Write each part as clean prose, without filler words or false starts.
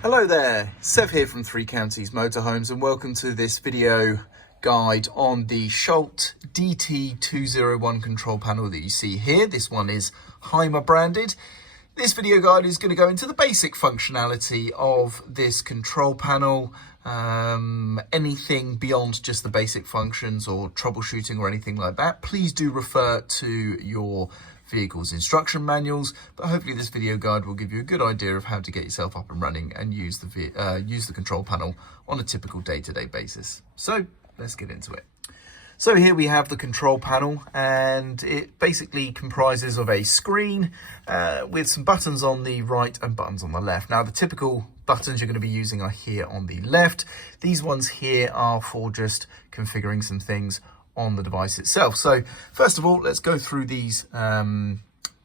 Hello there, Sev here from Three Counties Motorhomes, and welcome to this video guide on the Schaudt DT 201 control panel that you see here. This one is Heimer branded. This video guide is going to go into the basic functionality of this control panel, anything beyond just the basic functions or troubleshooting or anything like that. Please do refer to your vehicle's instruction manuals, but hopefully this video guide will give you a good idea of how to get yourself up and running and use the control panel on a typical day-to-day basis. So let's get into it. So here we have the control panel, and it basically comprises of a screen with some buttons on the right and buttons on the left. Now the typical buttons you're going to be using are here on the left. These ones here are for just configuring some things on the device itself. So first of all, let's go through these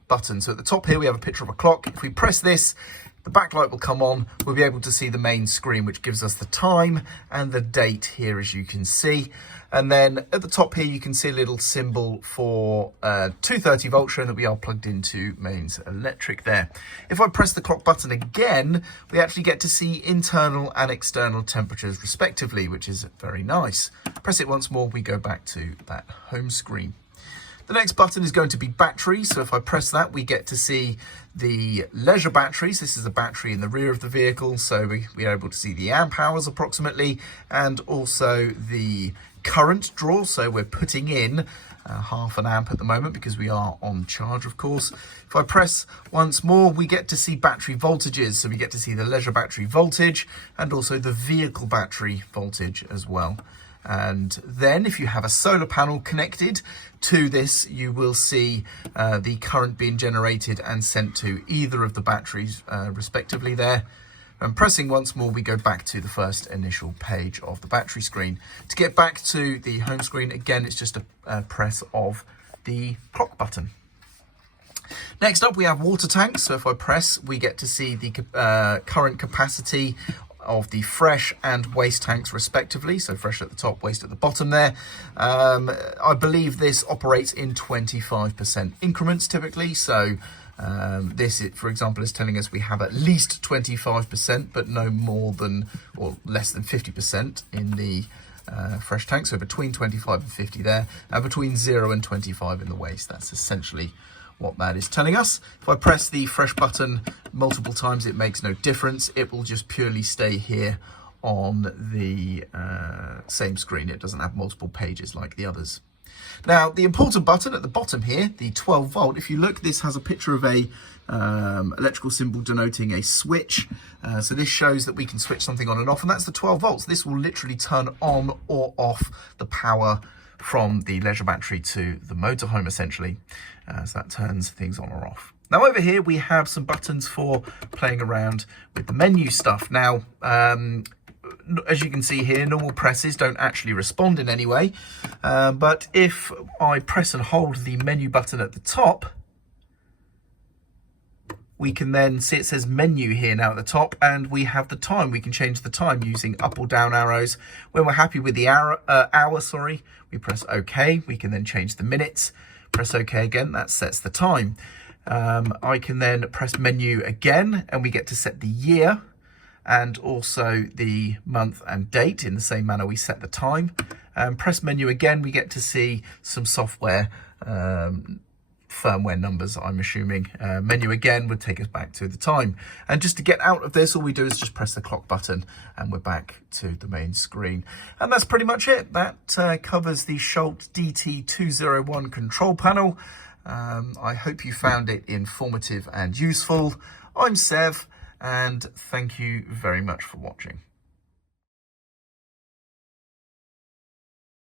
buttons. So at the top here we have a picture of a clock. If we press this, the backlight will come on. We'll be able to see the main screen, which gives us the time and the date here, as you can see. And then at the top here, you can see a little symbol for 230 volts, showing that we are plugged into mains electric there. If I press the clock button again, we actually get to see internal and external temperatures respectively, which is very nice. Press it once more, we go back to that home screen. The next button is going to be battery. So if I press that, we get to see the leisure batteries. This is the battery in the rear of the vehicle. So we are able to see the amp hours approximately, and also the current draw. So we're putting in half an amp at the moment because we are on charge, of course. If I press once more, we get to see battery voltages. So we get to see the leisure battery voltage and also the vehicle battery voltage as well. And then if you have a solar panel connected to this, you will see the current being generated and sent to either of the batteries respectively there. And pressing once more, we go back to the first initial page of the battery screen. To get back to the home screen, again, it's just a press of the clock button. Next up, we have water tanks. So if I press, we get to see the current capacity of the fresh and waste tanks respectively. So fresh at the top, waste at the bottom there. I believe this operates in 25% increments typically. So this, for example, is telling us we have at least 25%, but no more than or less than 50% in the fresh tank. So between 25 and 50 there, and between 0 and 25 in the waste. That's essentially what that is telling us. If I press the fresh button multiple times, it makes no difference. It will just purely stay here on the same screen. It doesn't have multiple pages like the others. Now, the important button at the bottom here, the 12 volt, if you look, this has a picture of a electrical symbol denoting a switch. So this shows that we can switch something on and off, and that's the 12 volts. This will literally turn on or off the power from the leisure battery to the motorhome, essentially. So that turns things on or off. Now over here, we have some buttons for playing around with the menu stuff. Now, as you can see here, normal presses don't actually respond in any way. But if I press and hold the menu button at the top, we can then see it says menu here now at the top, and we have the time. We can change the time using up or down arrows. When we're happy with the hour, we press OK. We can then change the minutes. Press OK again, that sets the time. I can then press menu again, and we get to set the year and also the month and date in the same manner we set the time. Press menu again, we get to see some software firmware numbers, I'm assuming. Menu again would take us back to the time. And just to get out of this, all we do is just press the clock button and we're back to the main screen. And that's pretty much it. That covers the Schaudt DT 201 control panel. I hope you found it informative and useful. I'm Sev, and thank you very much for watching.